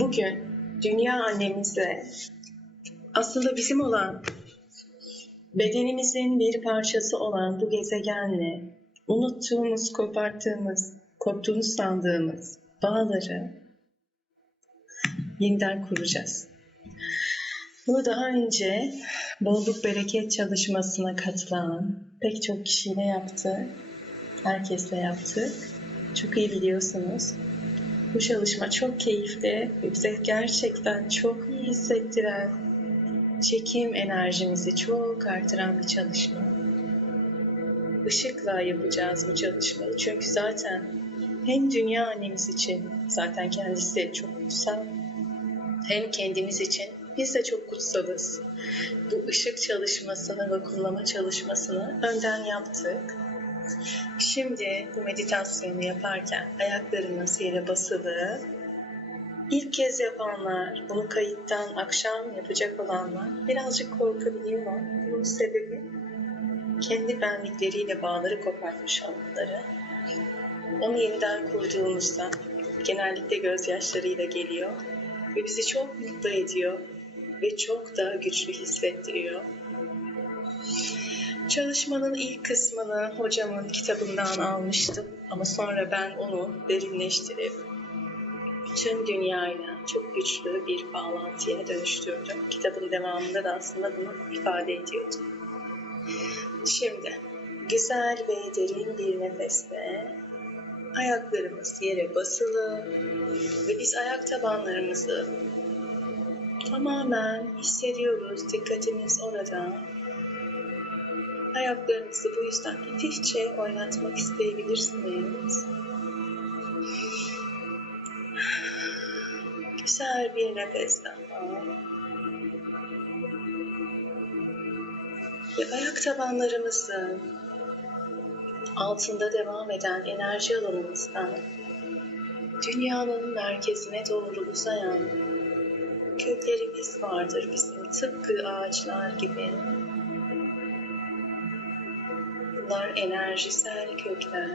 Bugün dünya annemizle aslında bizim olan bedenimizin bir parçası olan bu gezegenle unuttuğumuz, koparttığımız, koptuğunu sandığımız bağları yeniden kuracağız. Bunu daha önce bolluk bereket çalışmasına katılan pek çok kişiyle yaptık. Herkesle yaptık. Çok iyi biliyorsunuz. Bu çalışma çok keyifli ve bize gerçekten çok iyi hissettiren, çekim enerjimizi çok artıran bir çalışma. Işıkla yapacağız bu çalışmayı çünkü zaten hem dünya annemiz için zaten kendisi çok kutsal hem kendimiz için biz de çok kutsalız. Bu ışık çalışmasını ve kullama çalışmasını önden yaptık. Şimdi bu meditasyonu yaparken ayaklarımız yere basılı. İlk kez yapanlar, bunu kayıttan akşam yapacak olanlar birazcık korkabiliyorlar. Bunun sebebi kendi benlikleriyle bağları kopartmış olmaları. Onu yeniden kurduğumuzda genellikle gözyaşlarıyla geliyor ve bizi çok mutlu ediyor ve çok daha güçlü hissettiriyor. Çalışmanın ilk kısmını hocamın kitabından almıştım ama sonra ben onu derinleştirip tüm dünyayla çok güçlü bir bağlantıya dönüştürdüm. Kitabın devamında da aslında bunu ifade ediyordu. Şimdi güzel ve derin bir nefesle ayaklarımız yere basılı ve biz ayak tabanlarımızı tamamen hissediyoruz. Dikkatimiz orada. Ayaklarınızı bu yüzden hafifçe oynatmak isteyebilirsiniz. Güzel bir nefes daha. Ve ayak tabanlarımızın altında devam eden enerji alanımızdan dünyanın merkezine doğru uzayan köklerimiz vardır bizim tıpkı ağaçlar gibi. Bunlar enerjisel kökler.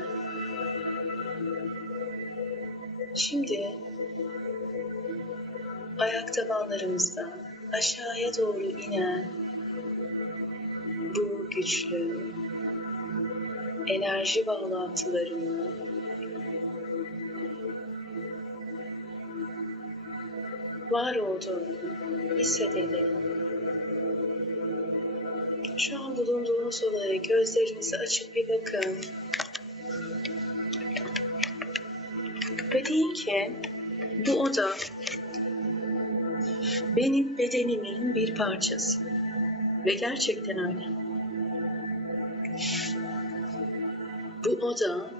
Şimdi ayak tabanlarımızdan aşağıya doğru inen bu güçlü enerji bağlantılarını var olduğunu hissedelim. Şu an bulunduğunuz olaya gözlerinizi açıp bir bakın. Ve deyin ki bu oda benim bedenimin bir parçası. Ve gerçekten öyle. Bu oda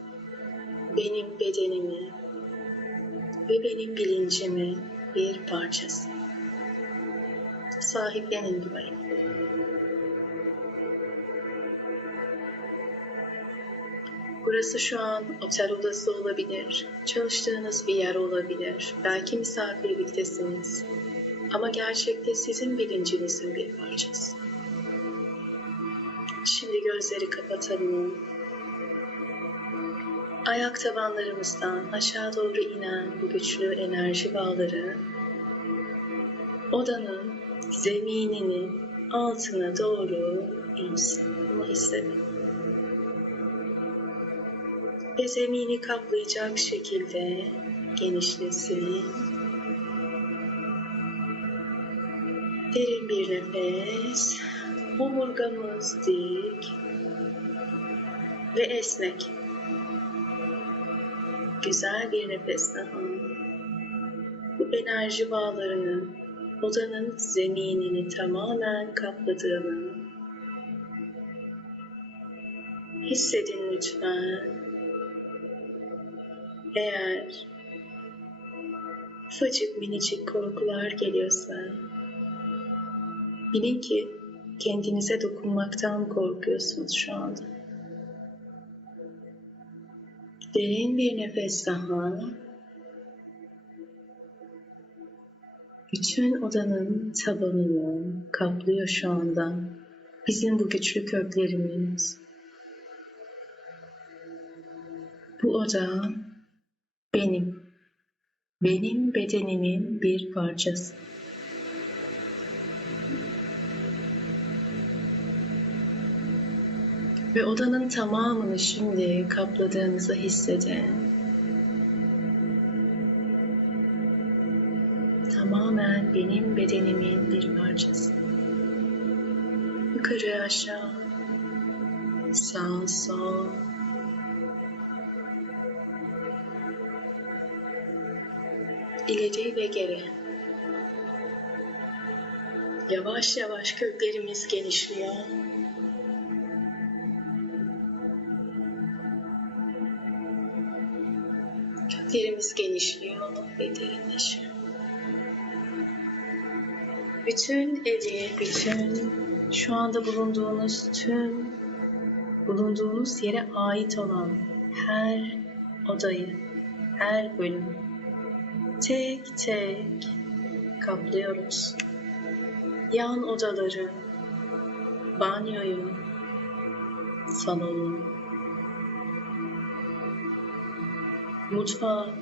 benim bedenimi ve benim bilincimin bir parçası. Sahiplenin burayı. Burası şu an otel odası olabilir, çalıştığınız bir yer olabilir, belki misafirliktesiniz. Ama gerçekte sizin bilincinizin bir parçası. Şimdi gözleri kapatalım. Ayak tabanlarımızdan aşağı doğru inen bu güçlü enerji bağları odanın zeminini altına doğru insin. Bunu hissedin. Ve zemini kaplayacak şekilde genişlesin. Derin bir nefes. Omurgamız dik ve esnek. Güzel bir nefes daha. Bu enerji bağlarını odanın zeminini tamamen kapladığını hissedin lütfen. Eğer ufacık minicik korkular geliyorsa bilin ki kendinize dokunmaktan korkuyorsunuz şu anda. Derin bir nefes daha. Bütün odanın tabanını kaplıyor şu anda. Bizim bu güçlü köklerimiz. Bu oda benim. benim bedenimin bir parçası. Ve odanın tamamını şimdi kapladığınızı hissedin. Tamamen benim bedenimin bir parçası. Yukarı aşağı, sağ sol, ileri ve geri. Yavaş yavaş köklerimiz genişliyor. Köklerimiz genişliyor ve derinleşiyor. Bütün evi, bütün şu anda bulunduğunuz tüm bulunduğunuz yere ait olan her odayı, her bölümü tek tek kaplıyoruz. Yan odaları, banyoyu, salonu, mutfağı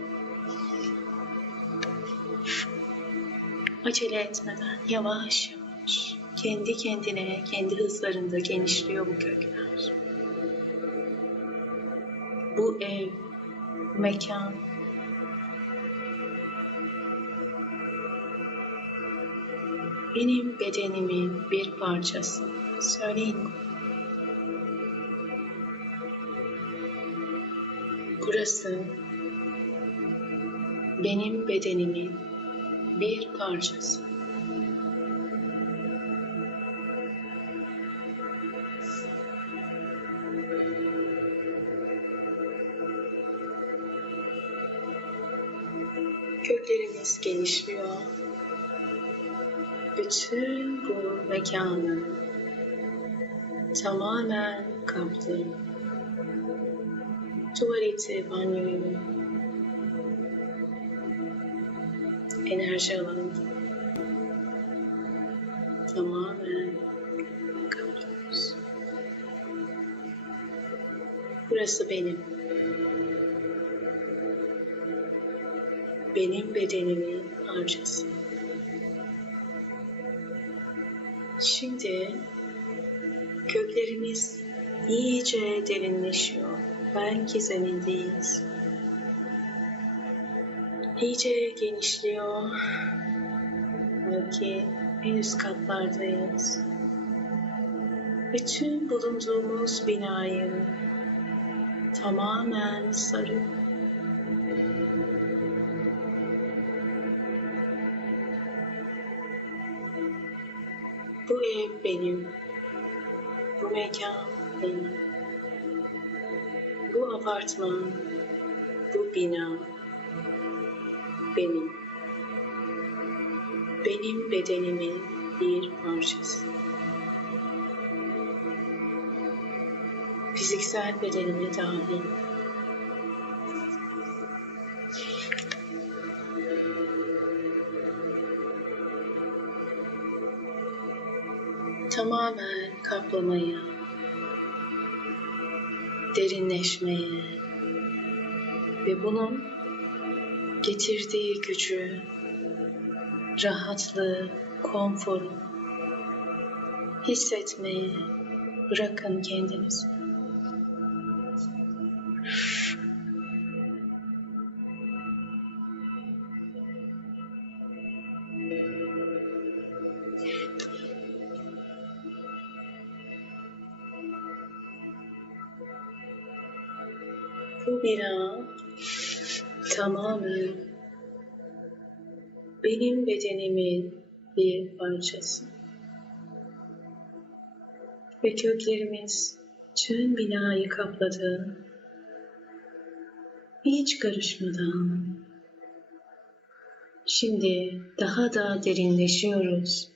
acele etmeden yavaş yavaş kendi kendine, kendi hızlarında genişliyor bu kökler. Bu ev, mekan, benim bedenimin bir parçası. Söyleyin. Burası benim bedenimin bir parçası. Köklerimiz genişliyor. Bütün bu mekanı tamamen kaptı. Tuvaleti, banyoyu, enerji alanı tamamen kaplıyoruz. Burası benim. Benim bedenimin parçası. Şimdi köklerimiz iyice derinleşiyor. Belki zemindeyiz. İyice genişliyor. Belki en üst katlardayız. Bütün bulunduğumuz binayı tamamen sarıp Bu ev benim. Bu mekan benim. Bu apartman, bu bina benim. Benim bedenimin bir parçası. Fiziksel bedenime dahil. Tamamen kaplamaya, derinleşmeye ve bunun getirdiği gücü, rahatlığı, konforu hissetmeyi bırakın kendinizi. Bu bina tamamen benim bedenimin bir parçası. Ve köklerimiz tüm binayı kapladı. Hiç karışmadan. Şimdi daha da derinleşiyoruz.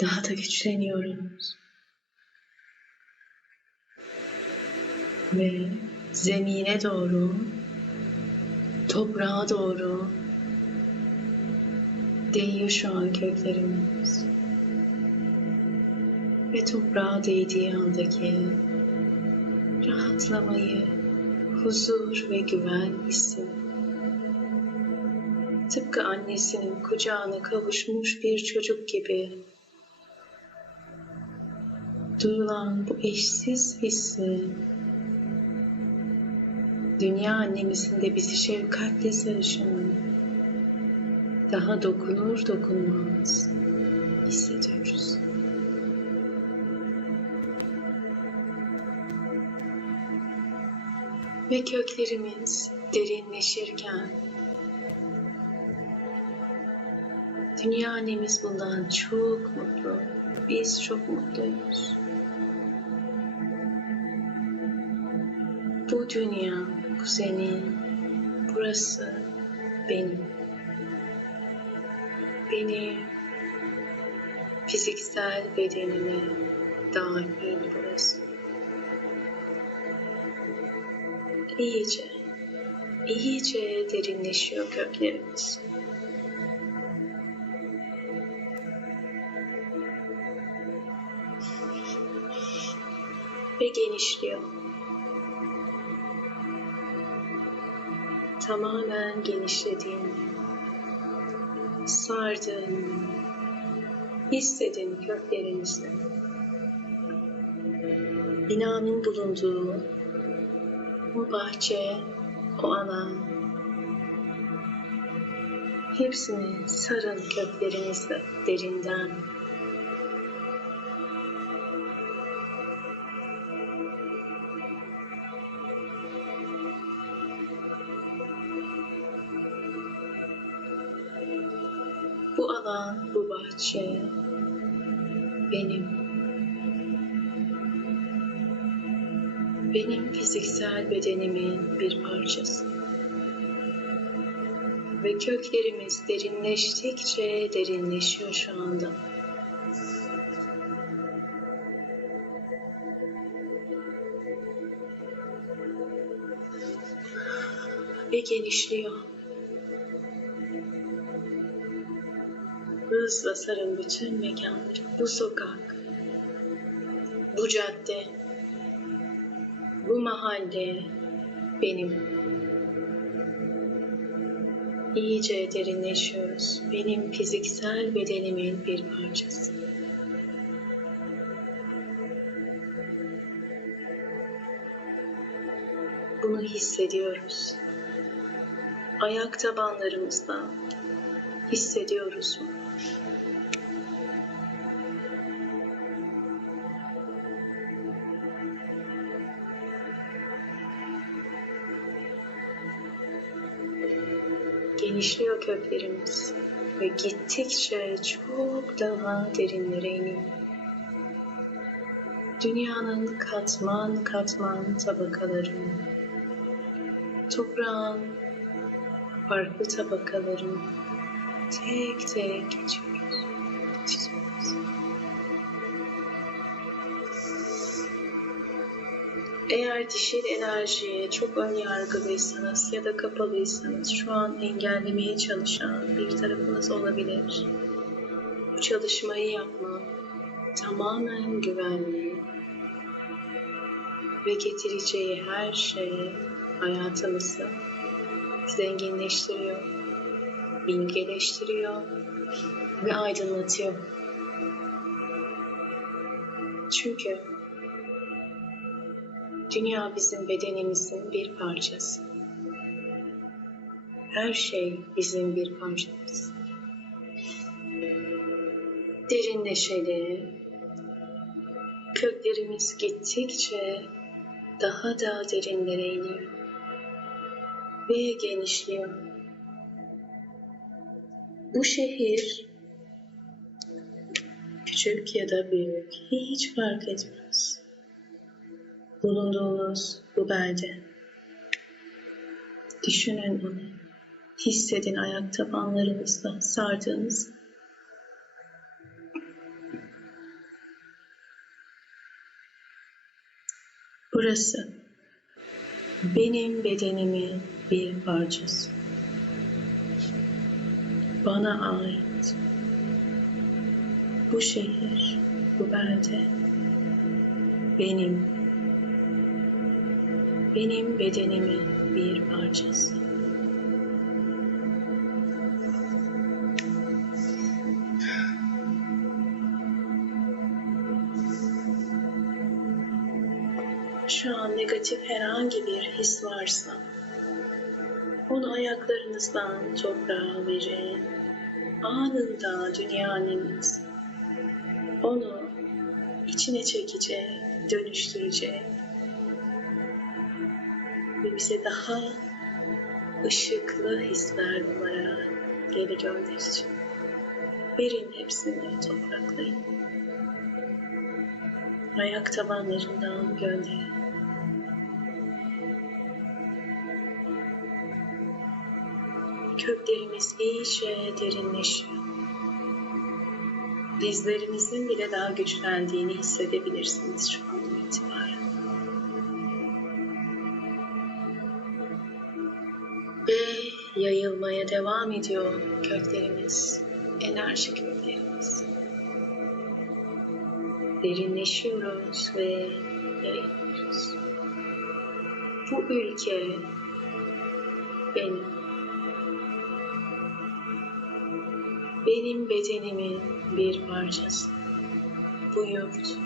Daha da güçleniyoruz. Ve zemine doğru, toprağa doğru değiyor şu an köklerimiz. Ve toprağa değdiği andaki rahatlamayı, huzur ve güven hissi Tıpkı annesinin kucağına kavuşmuş bir çocuk gibi. Duyulan bu eşsiz hissi Dünya annemizin de bizi şefkatle sarışını daha dokunur dokunmaz hissediyoruz. Ve köklerimiz derinleşirken Dünya annemiz bundan çok mutlu. Biz çok mutluyuz. Bu dünya, bu senin, burası benim. Beni fiziksel bedenime dahil burası. İyice, iyice derinleşiyor köklerimiz. Ve genişliyor. Tamamen genişlediğini, sardığını hissedin köklerinizle. Binanın bulunduğu o bahçe, o alan, hepsini sarın köklerinizle derinden. Bu alan, bu bahçe benim. Benim fiziksel bedenimin bir parçası. Ve köklerimiz derinleştikçe derinleşiyor şu anda. Ve genişliyor. Hızla sarın bütün mekanları. Bu sokak, bu cadde, bu mahalle benim. İyice derinleşiyoruz. Benim fiziksel bedenimin bir parçası. Bunu hissediyoruz. Ayak tabanlarımızda hissediyoruz mu? Genişliyor köklerimiz ve gittikçe çok daha derinlere iniyor. Dünyanın katman katman tabakalarını, toprağın farklı tabakalarını tek tek geçiyoruz. Eğer dişil enerjiye çok ön yargılıysanız ya da kapalıysanız şu an engellemeye çalışan bir tarafınız olabilir. Bu çalışmayı yapmak tamamen güvenli ve getireceği her şeyi hayatımızı zenginleştiriyor, bilgeleştiriyor ve aydınlatıyor. Çünkü Dünya bizim bedenimizin bir parçası. Her şey bizim bir parçamız. Derinleşelim. Köklerimiz gittikçe daha da derinlere iniyor ve genişliyor. Bu şehir küçük ya da büyük hiç fark etmez bulunduğunuz bu belde. Düşünün onu. Hissedin ayak tabanlarınızda sardığınız. Burası benim bedenimin bir parçası. Bana ait. Bu şehir, bu belde benim benim bedenimin bir parçası. Şu an negatif herhangi bir his varsa onu ayaklarınızdan toprağa verin. Anında dünya anneniz onu içine çekecek, dönüştürecek ve bize daha ışıklı hisler bularak geri gönderecek. Verin hepsini topraklayın. Ayak tabanlarından gönderin. Köklerimiz iyice derinleşiyor. Dizlerinizin bile daha güçlendiğini hissedebilirsiniz şu andan yayılmaya devam ediyor köklerimiz, enerji köklerimiz. Derinleşiyoruz ve yayılıyoruz. Bu ülke benim. Benim bedenimin bir parçası. Bu yurt,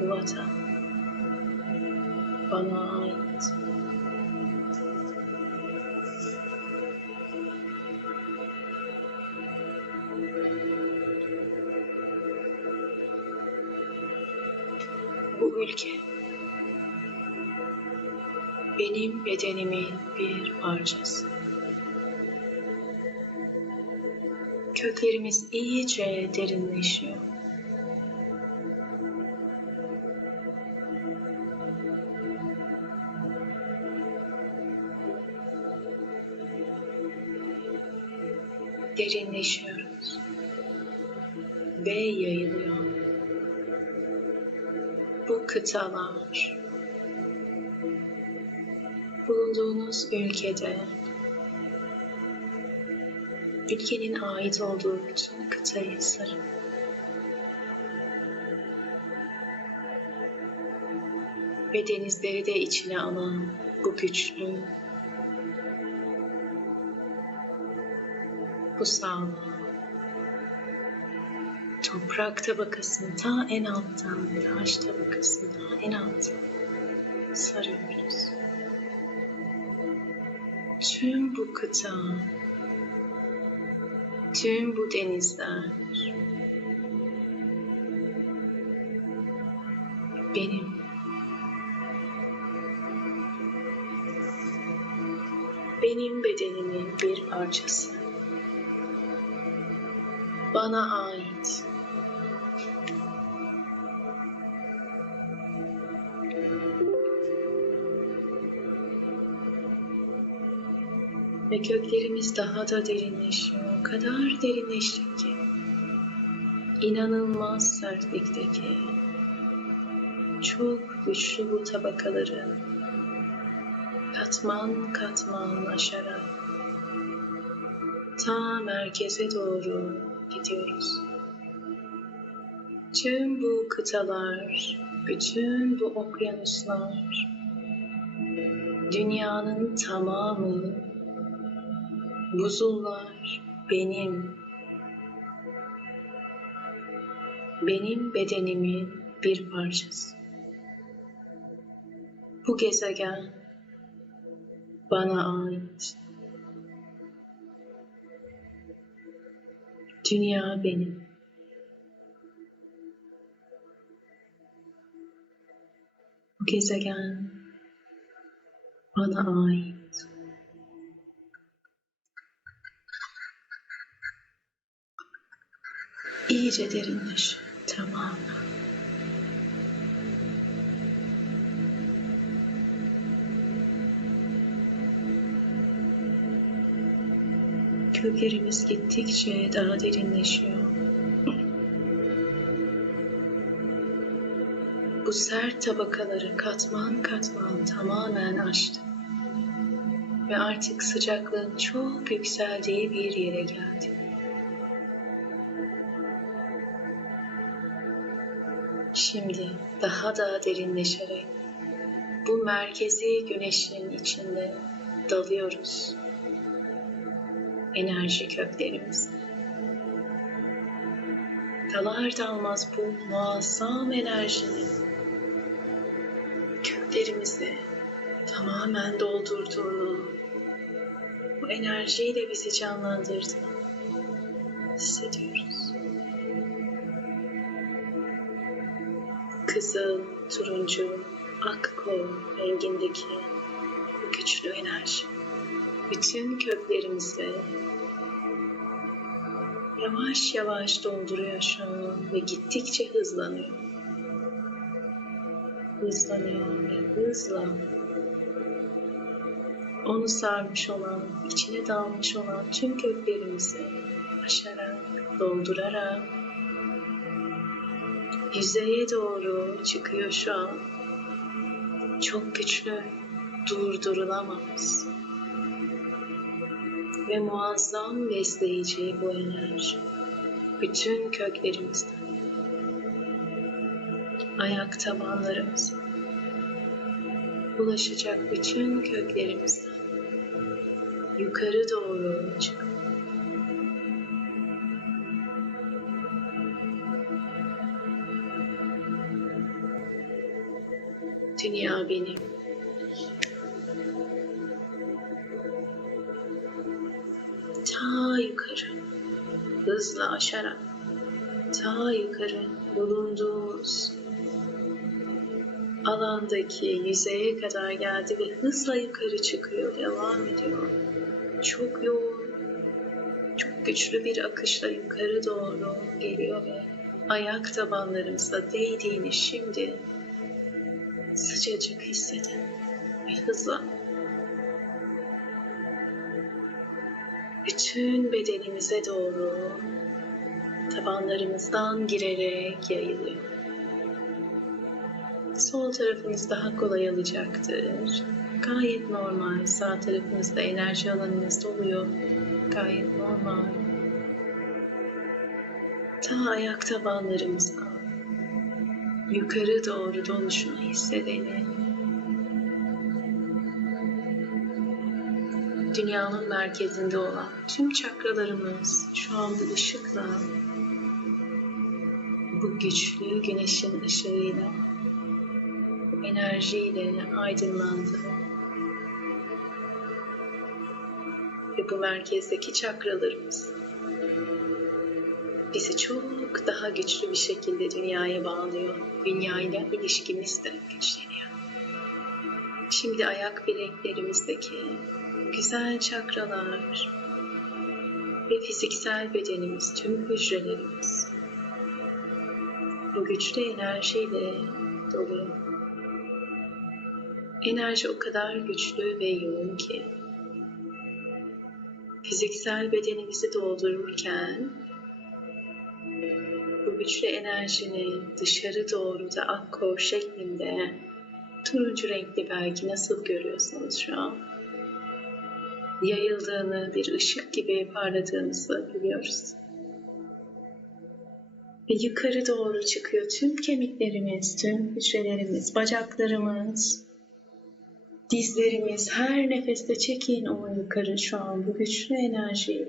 bu vatan bana ait. Bedenimin bir parçası. Köklerimiz iyice derinleşiyor. Derinleşiyoruz ve yayılıyor. Bu kıtalar, bulunduğunuz ülkede ülkenin ait olduğu bütün kıtayı sarın. Ve denizleri de içine alan bu güçlü, bu sağlam, toprak tabakasını ta en alttan, taş tabakasını ta en alttan sarıyoruz. Tüm bu kıta, tüm bu denizler benim. Benim bedenimin bir parçası. Bana ait. Ve köklerimiz daha da derinleşiyor. O kadar derinleştik ki. inanılmaz sertlikteki çok güçlü bu tabakaları katman katman aşarak ta merkeze doğru gidiyoruz. Tüm bu kıtalar, bütün bu okyanuslar, dünyanın tamamı, buzullar benim, benim bedenimin bir parçası. Bu gezegen bana ait. Dünya benim. Bu gezegen bana ait. İyice derinleş. Tamam. Köklerimiz gittikçe daha derinleşiyor. Bu sert tabakaları katman katman tamamen aştı. Ve artık sıcaklığın çok yükseldiği bir yere geldi. Şimdi daha da derinleşerek bu merkezi güneşin içinde dalıyoruz. Enerji köklerimiz. Dalar dalmaz bu muazzam enerjinin kök köklerimizi tamamen doldurduğunu, bu enerjiyle bizi canlandırdığını hissediyoruz. Kızıl, turuncu, ak kol rengindeki bu güçlü enerji bütün köklerimizi yavaş yavaş dolduruyor şu an ve gittikçe hızlanıyor. Hızlanıyor ve hızla onu sarmış olan, içine dalmış olan tüm köklerimizi aşarak, doldurarak yüzeye doğru çıkıyor şu an. Çok güçlü, durdurulamaz ve muazzam besleyici bu enerji. Bütün köklerimizde, ayak tabanlarımıza, ulaşacak bütün köklerimizden yukarı doğru çıkıyor. Dünya benim. Ta yukarı, hızla aşarak, ta yukarı. Bulunduğumuz alandaki yüzeye kadar geldi ve hızla yukarı çıkıyor, devam ediyor. Çok yoğun, çok güçlü bir akışla yukarı doğru geliyor ve ayak tabanlarımıza değdiğini şimdi sıcacık hissedin ve hızla bütün bedenimize doğru tabanlarımızdan girerek yayılıyor. Sol tarafınız daha kolay alacaktır. Gayet normal. Sağ tarafınızda enerji alanınız doluyor. Gayet normal. Ta ayak tabanlarımızdan yukarı doğru doluşunu hissedelim. Dünyanın merkezinde olan tüm çakralarımız şu an bu ışıkla, bu güçlü güneşin ışığıyla, enerjiyle aydınlandı. Ve bu merkezdeki çakralarımız bizi çok daha güçlü bir şekilde dünyaya bağlıyor. Dünyayla ilişkimiz de güçleniyor. Şimdi ayak bileklerimizdeki güzel çakralar ve fiziksel bedenimiz, tüm hücrelerimiz bu güçlü enerjiyle doluyor. Enerji o kadar güçlü ve yoğun ki fiziksel bedenimizi doldururken güçlü enerjinin dışarı doğru da akkor şeklinde turuncu renkli belki nasıl görüyorsunuz şu an yayıldığını, bir ışık gibi parladığınızı biliyoruz. Ve yukarı doğru çıkıyor tüm kemiklerimiz, tüm hücrelerimiz, bacaklarımız, dizlerimiz. Her nefeste çekin o yukarı şu an bu güçlü enerjiyi.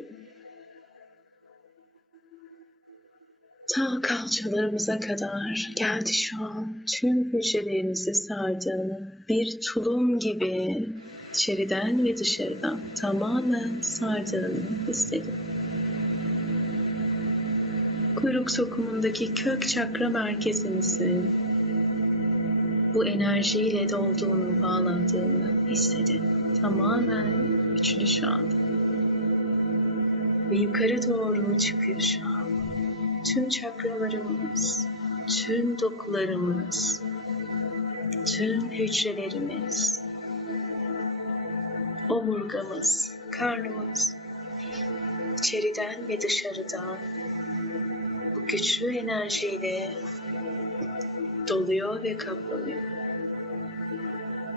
Ta kalçalarımıza kadar geldi şu an tüm hücrelerimizi sardığını bir tulum gibi içeriden ve dışarıdan tamamen sardığını hissedin. Kuyruk sokumundaki kök çakra merkezinizin bu enerjiyle dolduğunu, bağlandığını hissedin. Tamamen güçlü şu anda. Ve yukarı doğru çıkıyor şu an. Tüm çakralarımız, tüm dokularımız, tüm hücrelerimiz, omurgamız, karnımız, içeriden ve dışarıdan bu güçlü enerjiyle doluyor ve kaplanıyor.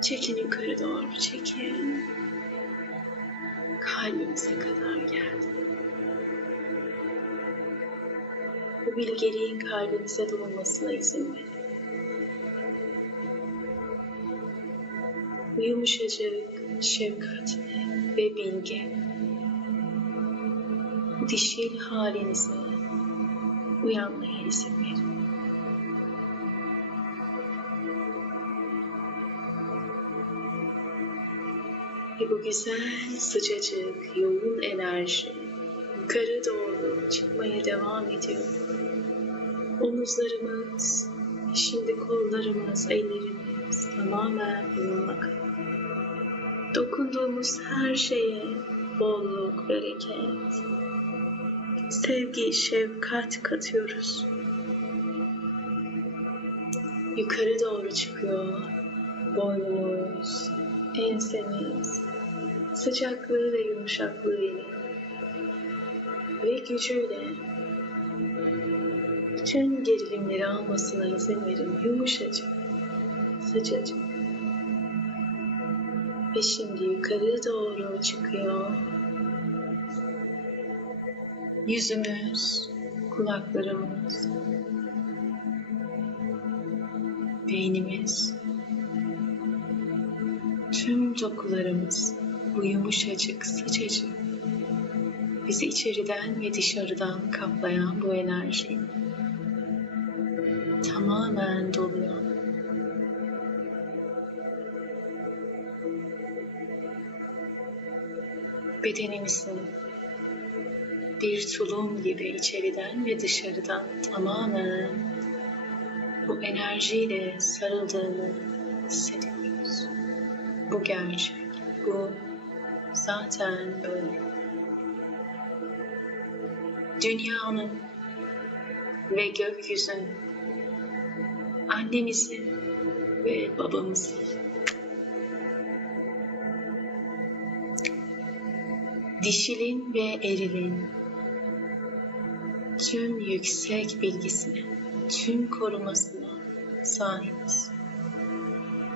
Çekin yukarı doğru, çekin. Kalbimize kadar geldi. Bu bilgeliğin kalbimize dolmasına izin verin. Yumuşacık, şefkatli ve bilge. Dişil halinize uyanmaya izin verin. Ve bu güzel, sıcacık, yoğun enerji yukarı doğru çıkmaya devam ediyor. Omuzlarımız, şimdi kollarımız, ellerimiz tamamen bununla kaplı. Dokunduğumuz her şeye bolluk, bereket, sevgi, şefkat katıyoruz. Yukarı doğru çıkıyor boynumuz, ensemiz, sıcaklığı ve yumuşaklığıyla ve gücüyle bütün gerilimleri almasına izin verin. Yumuşacık, sıcacık. Ve şimdi yukarı doğru çıkıyor. Yüzümüz, kulaklarımız, beynimiz, tüm dokularımız bu yumuşacık, sıcacık, bizi içeriden ve dışarıdan kaplayan bu enerji tamamen doluyor. Bedenimizin bir tulum gibi içeriden ve dışarıdan tamamen bu enerjiyle sarıldığını hissediyoruz. Bu gerçek, bu zaten böyle. Dünyanın ve gökyüzünün, annemizin ve babamızın dişilin ve erilin tüm yüksek bilgisine, tüm korumasına sahibiz.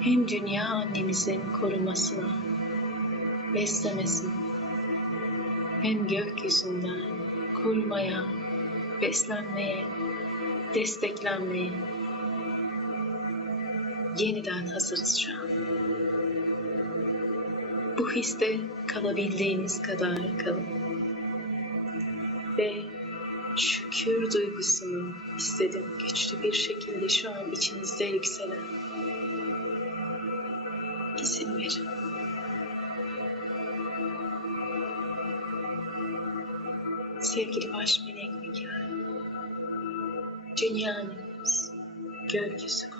Hem dünya annemizin korumasına, beslemesine, hem gökyüzünden korumaya, beslenmeye, desteklenmeye yeniden hazırız şu an. Bu histe kalabildiğiniz kadar kalın. Ve şükür duygusunu hissedin güçlü bir şekilde şu an içinizde yükselen. İzin verin. Sevgili baş melek Mikail, dünya annemiz, gökyüzü